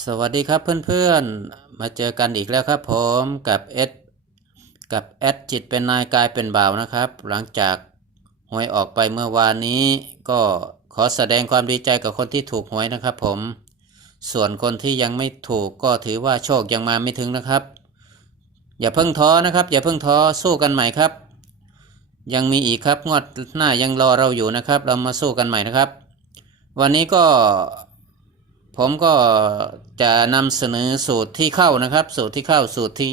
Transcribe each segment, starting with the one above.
สวัสดีครับเพื่อนๆ มาเจอกันอีกแล้วครับผมกับเอสกับแอดจิตเป็นนายกายเป็นบ่าวนะครับ หลังจากหวยออกไปเมื่อวานนี้ ก็ขอแสดงความดีใจกับคนที่ถูกหวยนะครับผม ส่วนคนที่ยังไม่ถูกก็ถือว่าโชคยังมาไม่ถึงนะครับ อย่าเพิ่งท้อนะครับ อย่าเพิ่งท้อสู้กันใหม่ครับ ยังมีอีกครับงวดหน้ายังรอเราอยู่นะครับ เรามาสู้กันใหม่นะครับ วันนี้ก็ ผมก็จะนำเสนอสูตรที่เข้านะครับ สูตรที่เข้าสูตรที่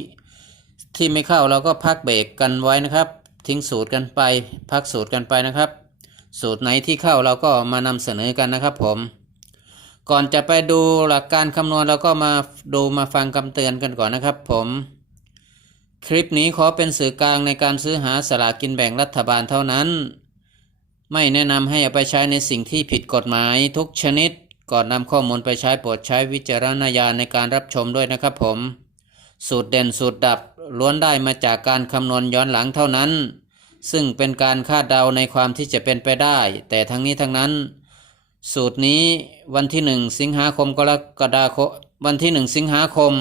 ที่ไม่เข้าเราก็พักเบรกกันไว้นะครับ ทิ้งสูตรกันไป พักสูตรกันไปนะครับ สูตรไหนที่เข้าเราก็มานำเสนอกันนะครับ ผม ก่อนจะไปดูหลักการคำนวณเราก็มาดูมาฟังคำเตือนกันก่อนนะครับ ผม คลิปนี้ขอเป็นสื่อกลางในการซื้อหาสลากกินแบ่งรัฐบาลเท่านั้น ไม่แนะนำให้เอาไปใช้ในสิ่งที่ผิดกฎหมายทุกชนิด ก่อนนำข้อมูลไปใช้โปรดใช้วิจารณญาณในการรับชมด้วยนะครับผม สูตรเด่นสูตรดับล้วนได้มาจากการคำนวณย้อนหลังเท่านั้น ซึ่งเป็นการคาดเดาในความที่จะเป็นไปได้ แต่ทั้งนี้ทั้งนั้น สูตรนี้วันที่หนึ่งสิงหาคมกรกฎาคมวันที่หนึ่งสิงหาคม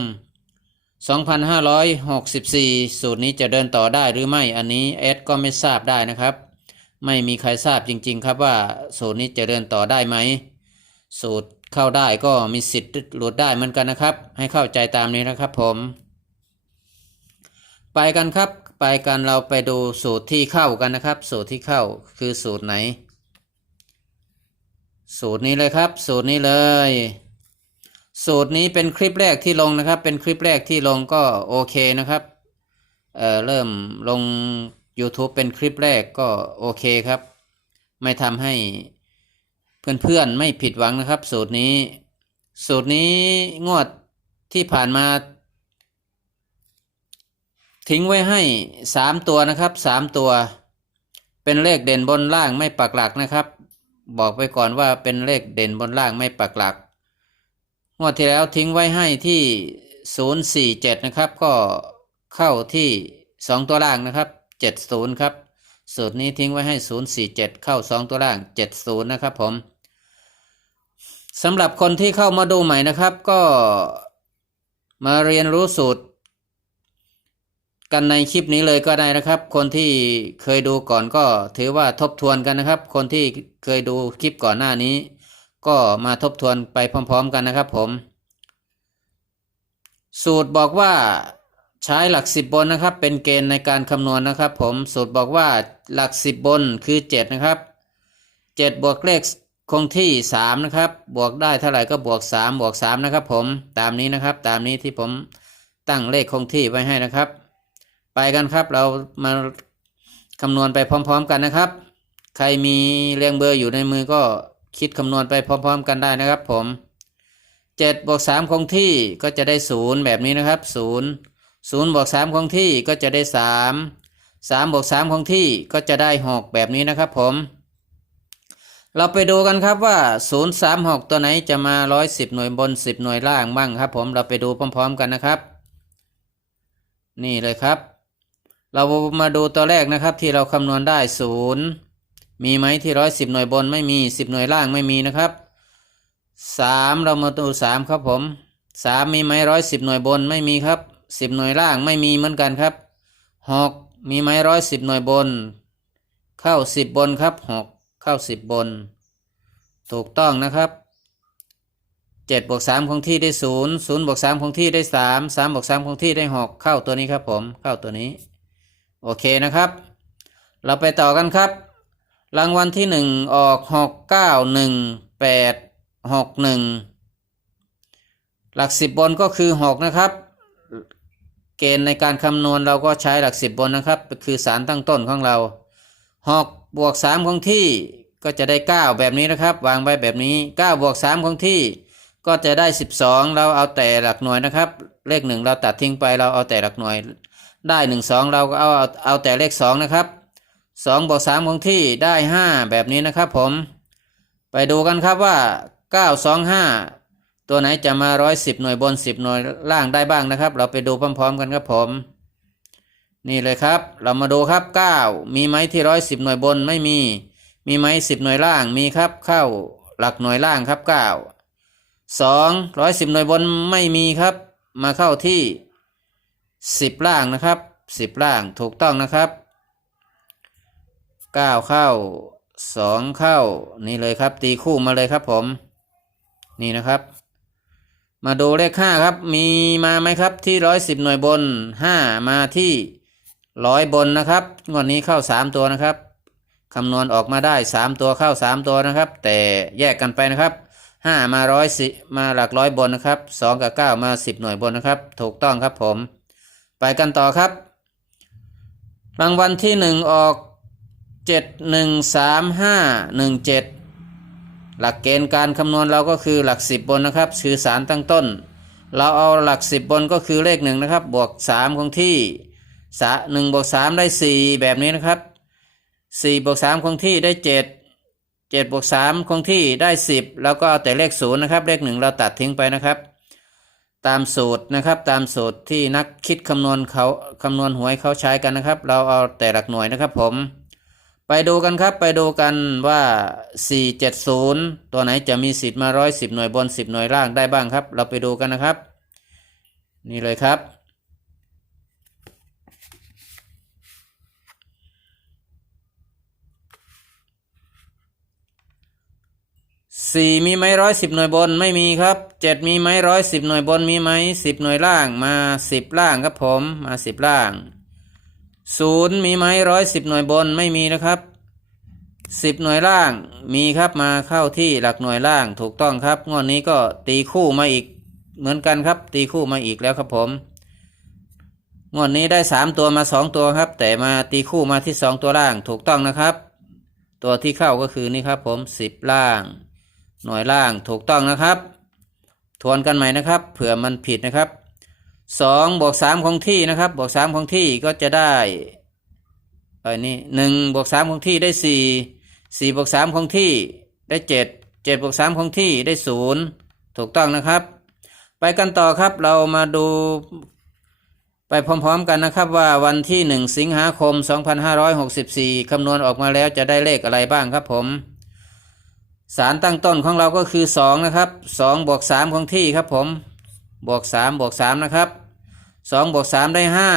2564 สูตรนี้จะเดินต่อได้หรือไม่อันนี้เอสก็ไม่ทราบได้นะครับ ไม่มีใครทราบจริง ๆ ครับว่าสูตรนี้จะเดินต่อได้ไหม สูตรเข้าได้ก็มีสิทธิ์หลุดได้เหมือนกันนะครับ ให้เข้าใจตามนี้นะครับผม ไปกันครับ ไปกันเราไปดูสูตรที่เข้ากันนะครับ สูตรที่เข้าคือสูตรไหน สูตรนี้เลยครับ สูตรนี้เลย สูตรนี้เป็นคลิปแรกที่ลงนะครับ เป็นคลิปแรกที่ลงก็โอเคนะครับเอ่อเริ่มลง YouTube เป็นคลิปแรกก็โอเคครับ ไม่ทำให้ เพื่อนๆไม่ผิดหวังนะครับ สูตรนี้ สูตรนี้งวดที่ผ่านมา ทิ้งไว้ให้สามตัวนะครับสามตัว เป็นเลขเด่นบนล่างไม่ปักหลักนะครับ บอกไปก่อนว่าเป็นเลขเด่นบนล่างไม่ปักหลัก งวดที่แล้วทิ้งไว้ให้ที่ศูนย์สี่เจ็ดนะครับ ก็เข้าที่สองตัวล่างนะครับเจ็ดศูนย์ครับ สูตรนี้ทิ้งไว้ให้ศูนย์สี่เจ็ดเข้าสองตัวล่างเจ็ดศูนย์นะครับผมสำหรับคนที่เข้ามาดูใหม่นะครับ ก็มาเรียนรู้สูตร กันในคลิปนี้เลยก็ได้นะครับ คนที่เคยดูก่อนก็ถือว่าทบทวนกันนะครับ คนที่เคยดูคลิปก่อนหน้านี้ ก็มาทบทวนไปพร้อม ๆ กันนะครับผม สูตรบอกว่า ใช้หลักสิบบนนะครับ เป็นเกณฑ์ในการคำนวณนะครับ ผมสูตรบอกว่าหลักสิบบนคือเจ็ดนะครับเจ็ดบวกเลขคงที่สามนะครับ บวกได้เท่าไหร่ก็บวกสามบวกสามนะครับ ผมตามนี้นะครับ ตามนี้ที่ผมตั้งเลขคงที่ไว้ให้นะครับ ไปกันครับเรามาคำนวณไปพร้อม ๆ กันนะครับ ใครมีเรียงเบอร์อยู่ในมือก็คิดคำนวณไปพร้อม ๆ กันได้นะครับ ผมเจ็ดบวกสามคงที่ก็จะได้ศูนย์แบบนี้นะครับศูนย์ ศูนย์บวกสามคงที่ก็จะได้สามสามบวกสามคงที่ก็จะได้หกแบบนี้นะครับผม เราไปดูกันครับว่าศูนย์สามหกตัวไหนจะมาร้อยสิบหน่วยบนสิบหน่วยล่างบ้างครับผมเราไปดูพร้อม ๆ กันนะครับ นี่เลยครับ เรามาดูตัวแรกนะครับที่เราคำนวณได้ศูนย์มีไหมที่ร้อยสิบหน่วยบนไม่มีสิบหน่วยล่างไม่มีนะครับสามเรามาดูสามครับผมสามมีไหมร้อยสิบหน่วยบนไม่มีครับ สิบหน่วยล่างไม่มีเหมือนกันครับหกมีไหมร้อยสิบหน่วยบน เข้าสิบบนครับหกเข้าสิบบน ถูกต้องนะครับเจ็ดบวกสามคงที่ได้ศูนย์ศูนย์บวกสามคงที่ได้สามสามบวกสามคงที่ได้หกเข้าตัวนี้ครับผมเข้าตัวนี้ โอเคนะครับ เราไปต่อกันครับ รางวัลที่หนึ่งออกหกเก้าหนึ่งแปดหกหนึ่งหลักสิบบนก็คือหกนะครับ เกณฑ์ในการคำนวณเราก็ใช้หลักสิบบนนะครับ คือสารตั้งต้นของเราหกบวกสามของที่ก็จะได้เก้าแบบนี้นะครับ วางไว้แบบนี้เก้าบวกสามของที่ก็จะได้สิบสองเราเอาแต่หลักหน่วยนะครับ เลขหนึ่งเราตัดทิ้งไปเราเอาแต่หลักหน่วย ได้หนึ่งสองเราก็เอาเอาเอาแต่เลขสองนะครับสองบวกสามของที่ได้ห้าแบบนี้นะครับผม ไปดูกันครับว่าเก้าสองห้า ตัวไหนจะมาร้อยสิบหน่วยบนสิบหน่วยล่างได้บ้างนะครับ เราไปดูพร้อม ๆ กันครับผม นี่เลยครับ เรามาดูครับเก้ามีไหมที่ร้อยสิบหน่วยบนไม่มี มีไหมสิบหน่วยล่างมีครับเข้าหลักหน่วยล่างครับเก้าสองร้อยสิบหน่วยบนไม่มีครับ มาเข้าที่สิบล่างนะครับสิบล่างถูกต้องนะครับเก้าเข้าสองเข้านี่เลยครับ ตีคู่มาเลยครับผม นี่นะครับ มาดูเลขห้าครับ มีมาไหมครับที่ร้อยสิบหน่วยบนห้ามาที่ร้อยบนนะครับงวดนี้เข้าสามตัวนะครับคำนวณออกมาได้สามตัวเข้าสามตัวนะครับ แต่แยกกันไปนะครับห้ามาร้อยสิมาหลักร้อยบนนะครับสองกับเก้ามาสิบหน่วยบนนะครับ ถูกต้องครับผม ไปกันต่อครับ รางวัลที่หนึ่งออกเจ็ดหนึ่งสามห้าหนึ่งเจ็ด หลักเกณฑ์การคำนวณเราก็คือหลักสิบบนนะครับคือสารตั้งต้น เราเอาหลักสิบบนก็คือเลขหนึ่งนะครับบวกสามคงที่สะหนึ่งบวกสามได้สี่แบบนี้นะครับสี่บวกสามคงที่ได้เจ็ดเจ็ดบวกสามคงที่ได้สิบแล้วก็เอาแต่เลขศูนย์นะครับเลขหนึ่งเราตัดทิ้งไปนะครับ ตามสูตรนะครับตามสูตรที่นักคิดคำนวณเขาคำนวณหวยเขาใช้กันนะครับ เราเอาแต่หลักหน่วยนะครับผม ไปดูกันครับไปดูกันว่า 470 ตัวไหนจะมีสิทธิ์มาร้อยสิบหน่วยบน 10 หน่วยล่างได้บ้างครับ เราไปดูกันนะครับ นี่เลยครับ สี่มีไหมร้อยสิบหน่วยบนไม่มีครับเจ็ดมีไหมร้อยสิบหน่วยบนมีไหมสิบหน่วยล่างมาสิบล่างครับผมมาสิบล่าง ศูนย์มีไหมร้อยสิบหน่วยบนไม่มีนะครับสิบหน่วยล่างมีครับมาเข้าที่หลักหน่วยล่างถูกต้องครับงวดนี้ก็ตีคู่มาอีกเหมือนกันครับ ตีคู่มาอีกแล้วครับผมงวดนี้ได้สามตัวมาสองตัวครับ แต่มาตีคู่มาที่สองตัวล่างถูกต้องนะครับ ตัวที่เข้าก็คือนี่ครับผมสิบล่าง หน่วยล่างถูกต้องนะครับ ทวนกันใหม่นะครับ เผื่อมันผิดนะครับ สองบวกสามของที่นะครับ บวกสามของที่ก็จะได้ไอ้นี่หนึ่งบวกสามของที่ได้สี่สี่บวกสามของที่ได้เจ็ดเจ็ดบวกสามของที่ได้ศูนย์ถูกต้องนะครับ ไปกันต่อครับเรามาดู ไปพร้อมๆกันนะครับว่าวันที่หนึ่งสิงหาคม 2564 คำนวณออกมาแล้วจะได้เลขอะไรบ้างครับผมสารตั้งต้นของเราก็คือสองนะครับสองบวกสามของที่ครับผม บวกสามบวกสามนะครับสองบวกสามได้ห้า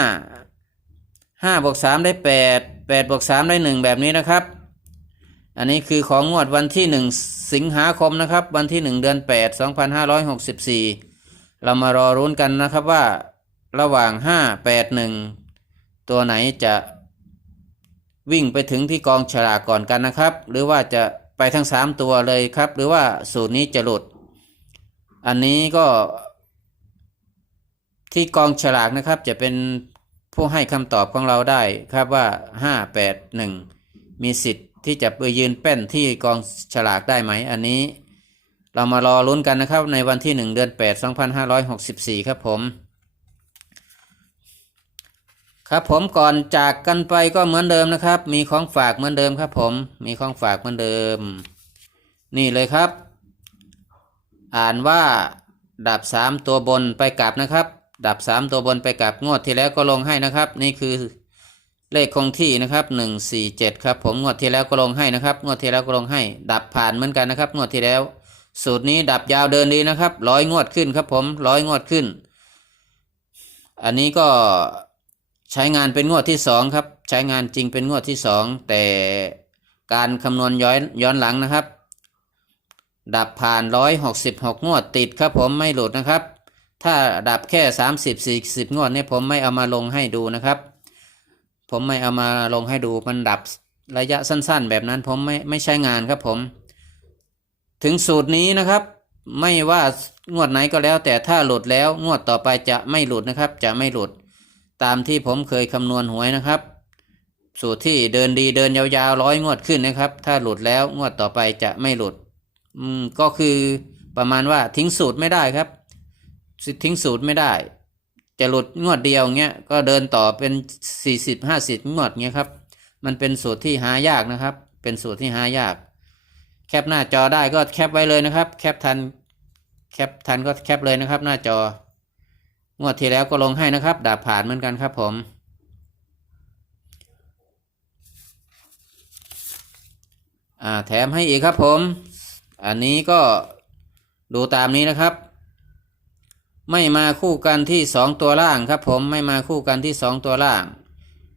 ห้าบวกสามได้แปดแปดบวกสามได้หนึ่งแบบนี้นะครับ อันนี้คือของงวดวันที่หนึ่งสิงหาคมนะครับ วันที่หนึ่งเดือนแปดสองพันห้าร้อยหกสิบสี่เรามารอรุ้นกันนะครับว่าระหว่างห้าแปดหนึ่งตัวไหนจะวิ่งไปถึงที่กองฉลากก่อนกันนะครับ หรือว่าจะไปทั้งสามตัวเลยครับ หรือว่าสูตรนี้จะหลุด อันนี้ก็ ที่กองฉลากนะครับจะเป็นผู้ให้คำตอบของเราได้ครับว่าห้าแปดหนึ่งมีสิทธิ์ที่จะไปยืนแป้นที่กองฉลากได้ไหม อันนี้ เรามารอลุ้นกันนะครับ ในวันที่หนึ่งเดือนแปดสองพันห้าร้อยหกสิบสี่ครับผมครับผมก่อนจากกันไปก็เหมือนเดิมนะครับ มีของฝากเหมือนเดิมครับผมมีของฝากเหมือนเดิม นี่เลยครับ อ่านว่าดับสามตัวบนไปกลับนะครับ ดับสามตัวบนไปกับงวดที่แล้วก็ลงให้นะครับ นี่คือเลขคงที่นะครับหนึ่งสี่เจ็ดครับ ผมงวดที่แล้วก็ลงให้นะครับ งวดที่แล้วก็ลงให้ ดับผ่านเหมือนกันนะครับ งวดที่แล้ว สูตรนี้ดับยาวเดินดีนะครับร้อยงวดขึ้นครับ ผมร้อยงวดขึ้น อันนี้ก็ใช้งานเป็นงวดที่สองครับ ใช้งานจริงเป็นงวดที่สองแต่การคำนวณย้อนย้อนหลังนะครับ ดับผ่านร้อยหกสิบหกงวดติดครับผมไม่หลุดนะครับ ถ้าดับแค่สามสิบสี่สิบงวดเนี่ยผมไม่เอามาลงให้ดูนะครับ ผมไม่เอามาลงให้ดูมันดับระยะสั้นๆ แบบนั้นผมไม่ไม่ใช้งานครับผม ถึงสูตรนี้นะครับ ไม่ว่างวดไหนก็แล้ว แต่ถ้าหลุดแล้วงวดต่อไปจะไม่หลุดนะครับ จะไม่หลุดตามที่ผมเคยคำนวณหวยนะครับ สูตรที่เดินดีเดินยาวๆร้อยงวดขึ้นนะครับ ถ้าหลุดแล้วงวดต่อไปจะไม่หลุด อืมก็คือประมาณว่าทิ้งสูตรไม่ได้ครับ ทิ้งสูตรไม่ได้ จะหลุดงวดเดียวเงี้ยก็เดินต่อเป็นสี่สิบห้าสิบงวดเงี้ยครับ มันเป็นสูตรที่หายากนะครับ เป็นสูตรที่หายาก แคปหน้าจอได้ก็แคปไว้เลยนะครับ แคปทันแคปทันก็แคปเลยนะครับ หน้าจองวดที่แล้วก็ลงให้นะครับ ดาบผ่านเหมือนกันครับผมแถมให้อีกครับผม อันนี้ก็ดูตามนี้นะครับ ไม่มาคู่กันที่สองตัวล่างครับผมไม่มาคู่กันที่สองตัวล่าง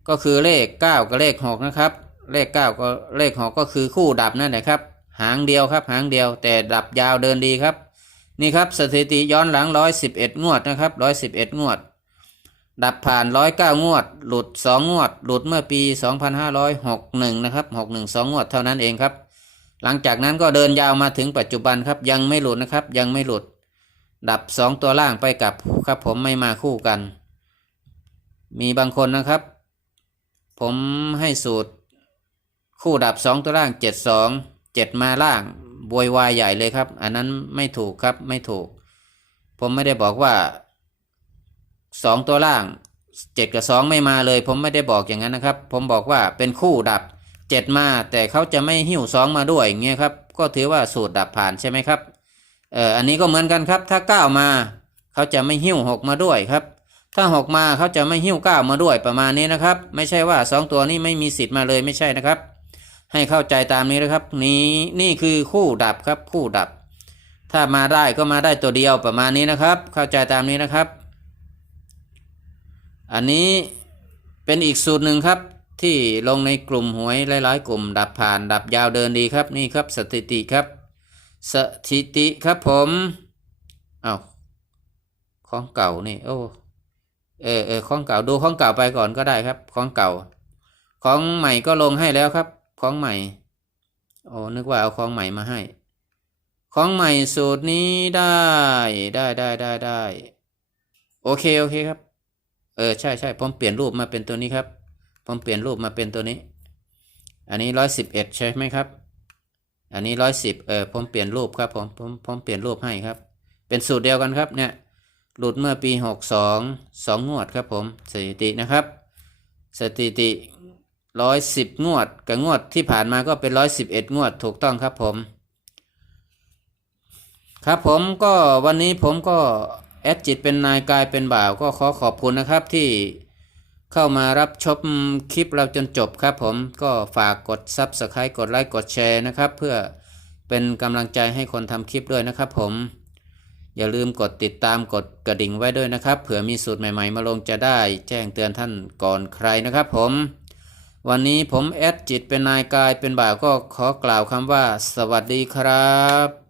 ก็คือเลขเก้ากับเลขหกนะครับ เลขเก้าก็เลขหกก็คือคู่ดับนั่นแหละครับ หางเดียวครับหางเดียวแต่ดับยาวเดินดีครับ นี่ครับสถิติย้อนหลังร้อยสิบเอ็ดงวดนะครับร้อยสิบเอ็ดงวด ดับผ่านร้อยเก้างวด หลุดสองงวด หลุดเมื่อปีสองพันห้าร้อยหกหนึ่งนะครับหกหนึ่งสองงวดเท่านั้นเองครับ หลังจากนั้นก็เดินยาวมาถึงปัจจุบันครับยังไม่หลุดนะครับยังไม่หลุด ดับสองตัวล่างไปกับครับผมไม่มาคู่กัน มีบางคนนะครับ ผมให้สูตร คู่ดับสองตัวล่างเจ็ดสองเจ็ดมาล่างบวยวายใหญ่เลยครับ อันนั้นไม่ถูกครับไม่ถูก ผมไม่ได้บอกว่าสองตัวล่างเจ็ดกับสองไม่มาเลย ผมไม่ได้บอกอย่างนั้นนะครับ ผมบอกว่าเป็นคู่ดับเจ็ดมา แต่เขาจะไม่หิ้วสองมาด้วยอย่างเงี้ยครับ ก็ถือว่าสูตรดับผ่านใช่ไหมครับ เอออันนี้ก็เหมือนกันครับ ถ้าก้าวมาเขาจะไม่หิ้วหกมาด้วยครับ ถ้าหกมาเขาจะไม่หิ้วก้าวมาด้วยประมาณนี้นะครับ ไม่ใช่ว่าสองตัวนี้ไม่มีสิทธิ์มาเลยไม่ใช่นะครับ ให้เข้าใจตามนี้นะครับ นี้นี่คือคู่ดับครับ คู่ดับ ถ้ามาได้ก็มาได้ตัวเดียวประมาณนี้นะครับ เข้าใจตามนี้นะครับ อันนี้เป็นอีกสูตรหนึ่งครับที่ลงในกลุ่มหวยหลาย ๆ กลุ่ม ดับผ่านดับยาวเดินดีครับนี่ครับสถิติครับ สถิติครับผมเอาของเก่านี่โอ้เออเออของเก่าดูของเก่าไปก่อนก็ได้ครับ ของเก่า ของใหม่ก็ลงให้แล้วครับ ของใหม่โอ้นึกว่าเอาของใหม่มาให้ ของใหม่สูตรนี้ได้ได้ได้ได้ได้โอเคโอเคครับ เออใช่ใช่ผมเปลี่ยนรูปมาเป็นตัวนี้ครับ ผมเปลี่ยนรูปมาเป็นตัวนี้ อันนี้ร้อยสิบเอ็ดใช่ไหมครับ อันนี้ร้อยสิบเออผมเปลี่ยนรูปครับผมผมผมเปลี่ยนรูปให้ครับ เป็นสูตรเดียวกันครับเนี่ยหลุดเมื่อปีหกสองสองงวดครับผมสถิตินะครับ สถิติร้อยสิบงวดกับงวดที่ผ่านมาก็เป็นร้อยสิบเอ็ดงวดถูกต้องครับผม ครับผมก็วันนี้ผมก็แอดจิตเป็นนายกายเป็นบ่าวก็ขอขอบคุณนะครับที่ เข้ามารับชมคลิปเราจนจบครับผมก็ฝากกด Subscribe กดไลค์กดแชร์นะครับ เพื่อเป็นกำลังใจให้คนทำคลิปด้วยนะครับผม อย่าลืมกดติดตามกดกระดิ่งไว้ด้วยนะครับ เผื่อมีสูตรใหม่ๆ มาลงจะได้แจ้งเตือนท่านก่อนใครนะครับผม วันนี้ผมแอดจิตเป็นนายกายเป็นบ่าวก็ขอกล่าวคำว่า สวัสดีครับ